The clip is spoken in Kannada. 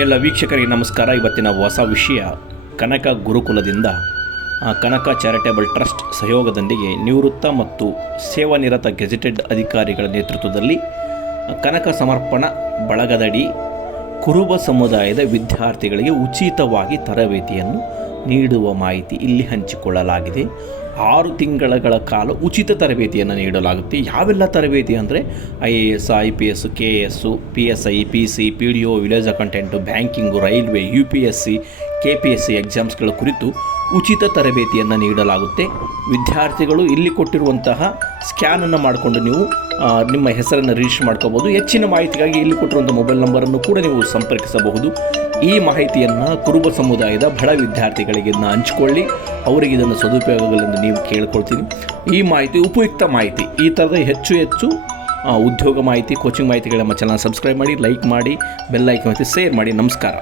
ಎಲ್ಲ ವೀಕ್ಷಕರಿಗೆ ನಮಸ್ಕಾರ. ಇವತ್ತಿನ ಹೊಸ ವಿಷಯ, ಕನಕ ಗುರುಕುಲದಿಂದ ಕನಕ ಚಾರಿಟೇಬಲ್ ಟ್ರಸ್ಟ್ ಸಹಯೋಗದೊಂದಿಗೆ ನಿವೃತ್ತ ಮತ್ತು ಸೇವಾನಿರತ ಗೆಜೆಟೆಡ್ ಅಧಿಕಾರಿಗಳ ನೇತೃತ್ವದಲ್ಲಿ ಕನಕ ಸಮರ್ಪಣ ಬಳಗದಡಿ ಕುರುಬ ಸಮುದಾಯದ ವಿದ್ಯಾರ್ಥಿಗಳಿಗೆ ಉಚಿತವಾಗಿ ತರಬೇತಿಯನ್ನು ನೀಡುವ ಮಾಹಿತಿ ಇಲ್ಲಿ ಹಂಚಿಕೊಳ್ಳಲಾಗಿದೆ. ಆರು ತಿಂಗಳ ಕಾಲ ಉಚಿತ ತರಬೇತಿಯನ್ನು ನೀಡಲಾಗುತ್ತೆ. ಯಾವೆಲ್ಲ ತರಬೇತಿ ಅಂದರೆ I A S, I P S, K S P S I, P C, P D O, village accountant banking, railway, U P S C, K P S C ಎಕ್ಸಾಮ್ಸ್ಗಳ ಕುರಿತು ಉಚಿತ ತರಬೇತಿಯನ್ನು ನೀಡಲಾಗುತ್ತೆ. ವಿದ್ಯಾರ್ಥಿಗಳು ಇಲ್ಲಿ ಕೊಟ್ಟಿರುವಂತಹ ಸ್ಕ್ಯಾನನ್ನು ಮಾಡಿಕೊಂಡು ನೀವು ನಿಮ್ಮ ಹೆಸರನ್ನು ರಿಜಿಸ್ಟರ್ ಮಾಡ್ಕೋಬೋದು ಹೆಚ್ಚಿನ ಮಾಹಿತಿಗಾಗಿ ಇಲ್ಲಿ ಕೊಟ್ಟಿರುವಂಥ ಮೊಬೈಲ್ ನಂಬರನ್ನು ಕೂಡ ನೀವು ಸಂಪರ್ಕಿಸಬಹುದು. ಈ ಮಾಹಿತಿಯನ್ನು ಕುರುಬ ಸಮುದಾಯದ ಬಡ ವಿದ್ಯಾರ್ಥಿಗಳಿಗೆ ಹಂಚಿಕೊಳ್ಳಿ. ಅವರಿಗೆ ಇದನ್ನು ಸದುಪಯೋಗಗಳೆಂದು ನೀವು ಕೇಳ್ಕೊಳ್ತೀನಿ ಈ ಮಾಹಿತಿ ಉಪಯುಕ್ತ ಮಾಹಿತಿ. ಈ ಥರದ ಹೆಚ್ಚು ಹೆಚ್ಚು ಉದ್ಯೋಗ ಮಾಹಿತಿ ಕೋಚಿಂಗ್ ಮಾಹಿತಿಗಳ ನಮ್ಮ ಚಾನಲ್ ಸಬ್ಸ್ಕ್ರೈಬ್ ಮಾಡಿ ಲೈಕ್ ಮಾಡಿ ಬೆಲ್ ಐಕನ್ ಒತ್ತಿ ಶೇರ್ ಮಾಡಿ. ನಮಸ್ಕಾರ.